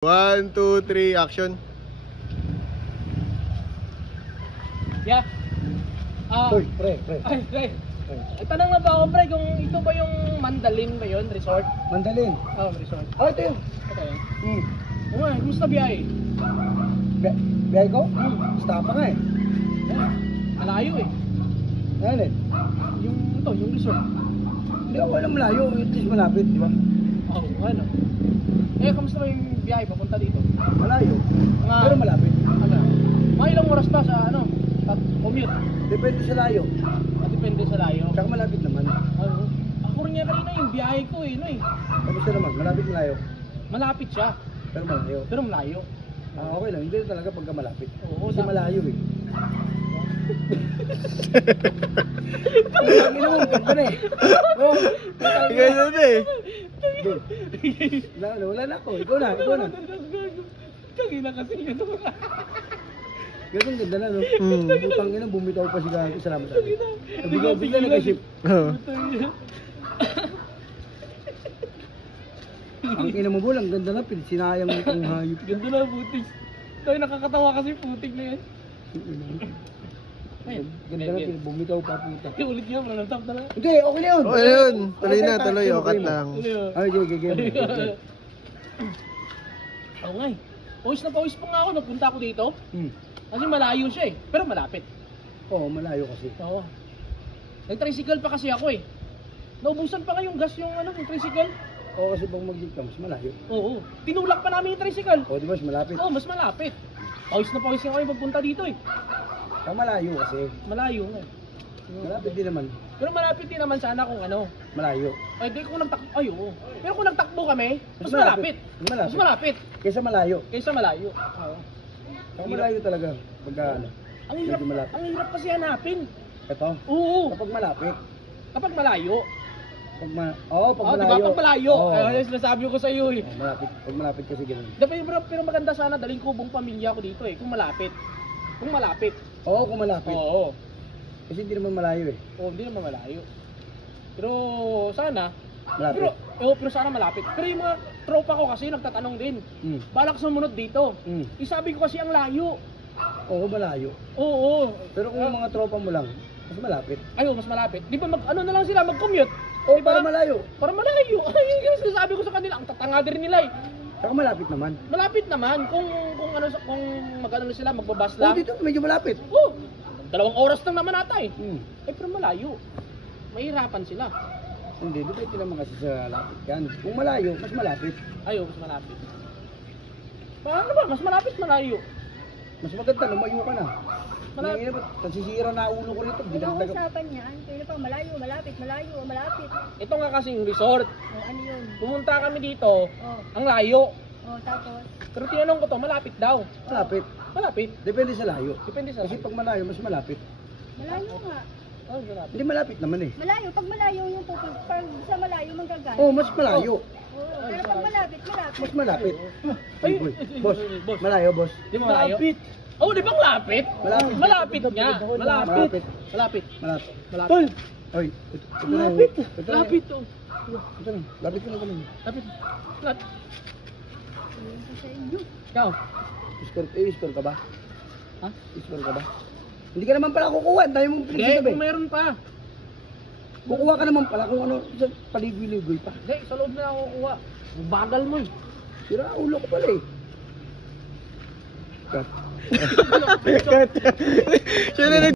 1, 2, 3, action. Yeah. Uy, pre. Ay, pre. Tanong na ba ako, pre, kung ito ba yung Mandalin ba yun? Resort? Mandalin. Resort. Ito yun. Okay. Hmm. Oo nga, kumusta biyahe? Biyay ko? Stop pa nga eh. Malayo eh. Yan eh. Yung resort. Hindi ako alam malayo. At least malapit, di ba? Oo, ano. Kamusta ba yung biyahe papunta dito? Malayo. Mga- Pero malapit. Ano? Mga ilang oras ba sa commute? Depende sa layo. Depende sa layo. Tsaka malapit naman. Ano? Ako rin nga kanina yung biyahe ko eh, Kamusta naman? Malapit malayo. Malapit siya, Pero malayo. pero malayo. Okay lang. Hindi talaga pagka malapit. Oo, Kasi tama. malayo eh. Ang ina mo, ganda na eh. Oh, Ganyan na eh. wala na ako. Ikaw na. Kagina kasi yun. Ganun ganda na no. Putang ina, bumitaw pa si Gago. Salamat sa akin. Bigla- Bigla nag-isip. Oo. Ang ina mo bol, ang ganda na. Sinayang mo itong hayop. Ganda na putik. Tayo nakakatawa kasi putik na yan. Ganda na, bumitaw pa puta. Ulit yan, manantap na lang. Hindi, okay na yun. Okay na yun. Tuloy na, tuloy. Okat lang. Ay, game. Oo nga eh. Pawis na pawis pa nga ako, nagpunta ako dito. Kasi malayo siya eh, pero malapit. Oo, malayo kasi. Oo. Nag-tricycle pa kasi ako eh. Naubusan pa nga yung gas yung yung tricycle. Oo, kasi pag mag-gig ka, mas malayo. Oo. Tinulak pa namin yung tricycle. Oo, di ba, mas malapit. Oo, mas malapit. Pawis na pawis nga kayo pagpunta dito eh. Saka malayo kasi. Malayo nga. Malapit din naman. Pero malapit din naman sana kung Malayo. Ay, di kung nagtakbo, oo. Pero kung nagtakbo kami, mas Mas malapit. Mas malapit. Mas malapit. Kaysa malayo. Kaysa malayo. Oo. Saka malayo talaga. Pagka Ang hirap, medyo malapit. ang hirap kasi hanapin. Ito, Oo. kapag malapit. Kapag malayo. Pag Pag malayo. diba? Pag malayo. Oo. Yung sinasabi ko sa iyo eh. Malapit. Pag malapit kasi ganun. Pero maganda sana daling ko buong pamilya ko dito eh. Kung malapit. Kung malapit. Oo, kung malapit. Oo. Kasi hindi naman malayo eh. Oo, hindi naman malayo. Pero sana. Malapit. Pero sana malapit. Pero yung mga tropa ko kasi nagtatanong din. Balak sumunod dito. Isabi ko kasi ang layo. Oo, malayo. Oo. Pero kung mga tropa mo lang, mas malapit. Ayaw, mas malapit. Di ba na lang sila, mag-commute? Oo, Di ba? para malayo. Para malayo. Ay, yung sinasabi ko sa kanila, ang tatanga din nila eh. Saka malapit naman. Malapit naman kung mag-ano sila, magbabas Oo, lang. dito medyo malapit. Oo. 2 oras lang naman ata eh. Eh, pero malayo. Mahirapan sila. Hindi, depende naman kasi sa lapit yan. Kung malayo, mas malapit. Ayaw, mas malapit. Paano ba? Mas malapit, malayo. Mas maganda, lumayo ka na. Malapit. Malapit. Nasisira na ulo ko rito. Ano ang usapan niyan? Kaya pang malayo, malapit. Ito nga kasing resort. Ano yun? Pumunta kami dito, Oh, ang layo. tapos? Pero tinanong ko to, malapit daw. Malapit. Malapit. Depende sa layo. Depende sa Kasi pag malayo, mas malapit. Malayo nga. Oh, malapit. Hindi malapit naman eh. Malayo, pag malayo yung pupag, pag sa malayo manggagal. Oo, mas malayo. Oo, pero pag malapit. Mas malapit. Ay, Boy, boss. boss. Malayo, boss. Di ba malayo? Oh, di ba malapit? Malapit. Malapit nga. Malapit. Malapit. Malapit. Malapit. Tol, Oy, ito na. malapit. Ito na. Malapit to. Ito na. Lapit ko na kami. Malapit. Malapit. Ayun ko sa inyo. Ikaw. Score ka ba? Ha? Score ka ba? Hindi ka naman pala kukuha. Ang dami mong Hindi, pinagsasabi. kung meron pa. Kukuha ka naman pala kung ano sa paligoy-ligoy pa. Hindi, sa loob na ako kukuha. Ang bagal mo eh. Sira ulo ko pala eh. Cut. Siya na